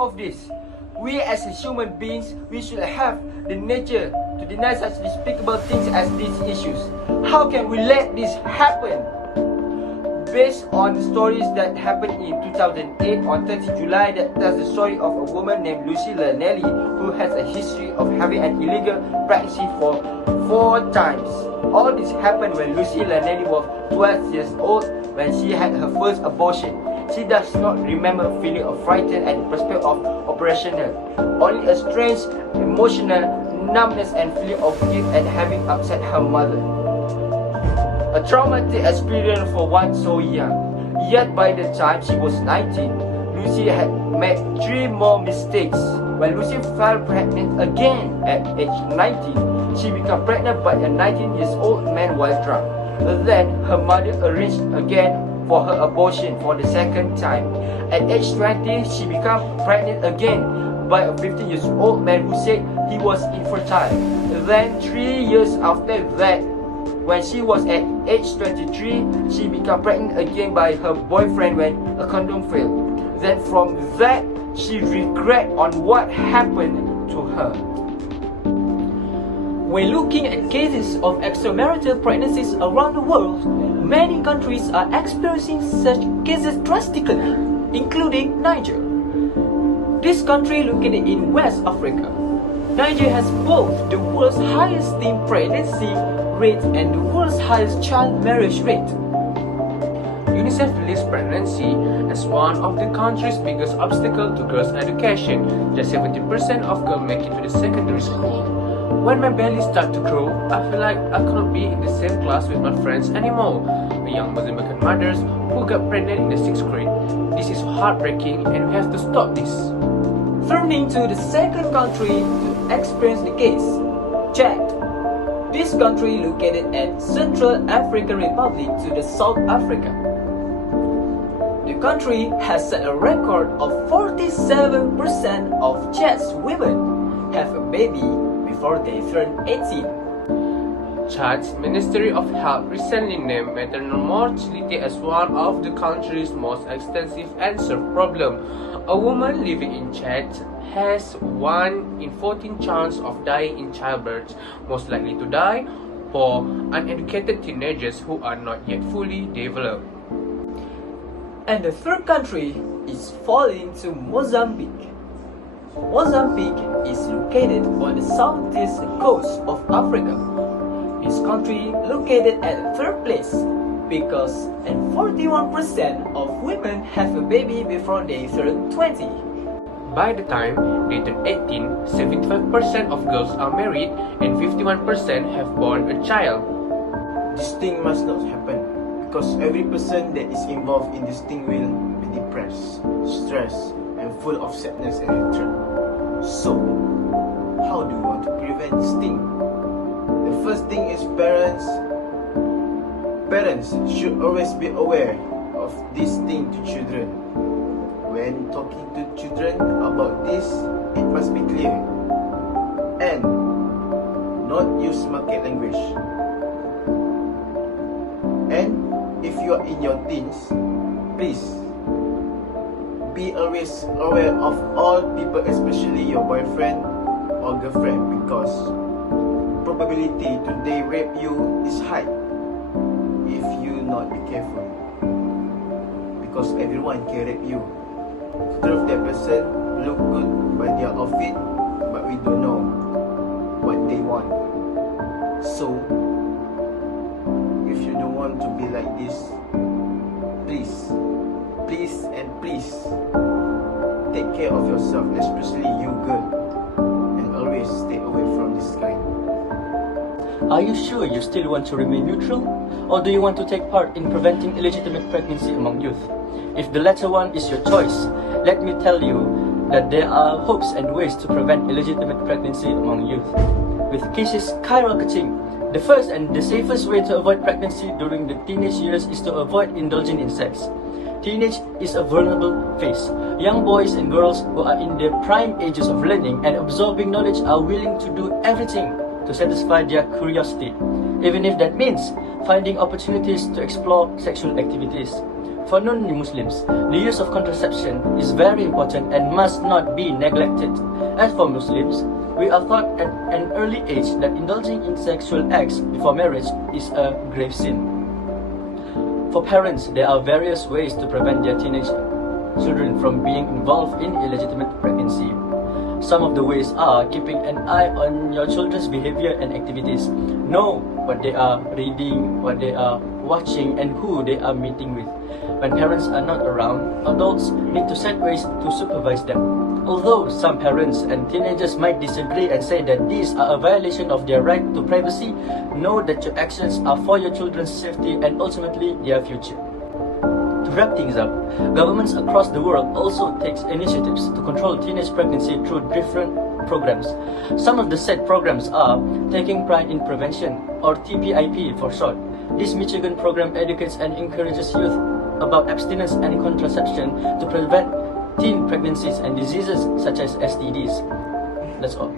of this. We as human beings, we should have the nature to deny such despicable things as these issues. How can we let this happen? Based on the stories that happened in 2008 on 30 July, that tells the story of a woman named Lucy Lanelli who has a history of having an illegal pregnancy for 4 times. All this happened when Lucy Lanelli was 12 years old when she had her first abortion. She does not remember feeling frightened at the prospect of operational, only a strange emotional numbness and feeling of guilt at having upset her mother. A traumatic experience for one so young. Yet by the time she was 19, Lucy had made 3 more mistakes. When Lucy fell pregnant again at age 19, she became pregnant by a 19-year-old man while drunk. Then her mother arranged again for her abortion for the second time. At age 20, she became pregnant again by a 15-year-old man who said he was infertile. Then 3 years after that, when she was at age 23, she became pregnant again by her boyfriend when a condom failed. Then from that, she regret on what happened to her. When looking at cases of extramarital pregnancies around the world, many countries are experiencing such cases drastically, including Niger. This country located in West Africa. Niger has both the world's highest teen pregnancy rate and the world's highest child marriage rate. UNICEF lists pregnancy as one of the country's biggest obstacles to girls' education. Just 70% of girls make it to the secondary school. When my belly starts to grow, I feel like I cannot be in the same class with my friends anymore. A young Mozambican mothers who got pregnant in the 6th grade. This is heartbreaking and we have to stop this. Turning to the second country to experience the case, Chad. This country located at Central African Republic to the South Africa. The country has set a record of 47% of Chad's women have a baby before they turn 18. Chad's Ministry of Health recently named maternal mortality as one of the country's most extensive unsolved problems. A woman living in Chad has 1 in 14 chance of dying in childbirth, most likely to die for uneducated teenagers who are not yet fully developed. And the third country is falling to Mozambique. Mozambique is located on the southeast coast of Africa. This country located at the 3rd place because 41% of women have a baby before they turn 20. By the time they turn 18, 75% of girls are married and 51% have born a child. This thing must not happen because every person that is involved in this thing will be depressed, stressed, and full of sadness and hatred. So, how do you want to prevent this thing? The first thing is parents. Parents should always be aware of this thing to children. When talking to children about this, it must be clear and not use market language. And if you are in your teens, please be always aware of all people, especially your boyfriend or girlfriend, because probability to they rape you is high if you not be careful, because everyone can rape you. Serve that person look good by their outfit, but we don't know what they want. So if you don't want to be like this, please take care of yourself, especially you girl, and always stay away from this kind. Are you sure you still want to remain neutral? Or do you want to take part in preventing illegitimate pregnancy among youth? If the latter one is your choice, let me tell you that there are hopes and ways to prevent illegitimate pregnancy among youth. With cases skyrocketing, the first and the safest way to avoid pregnancy during the teenage years is to avoid indulging in sex. Teenage is a vulnerable phase. Young boys and girls who are in their prime ages of learning and absorbing knowledge are willing to do everything to satisfy their curiosity, even if that means finding opportunities to explore sexual activities. For non-Muslims, the use of contraception is very important and must not be neglected. As for Muslims, we are taught at an early age that indulging in sexual acts before marriage is a grave sin. For parents, there are various ways to prevent their teenage children from being involved in illegitimate pregnancy. Some of the ways are keeping an eye on your children's behavior and activities. Know what they are reading, what they are watching, and who they are meeting with. When parents are not around, adults need to set ways to supervise them. Although some parents and teenagers might disagree and say that these are a violation of their right to privacy, know that your actions are for your children's safety and ultimately their future. To wrap things up, governments across the world also take initiatives to control teenage pregnancy through different programs. Some of the said programs are Taking Pride in Prevention, or TPIP for short. This Michigan program educates and encourages youth about abstinence and contraception to prevent teen pregnancies and diseases such as STDs. That's all.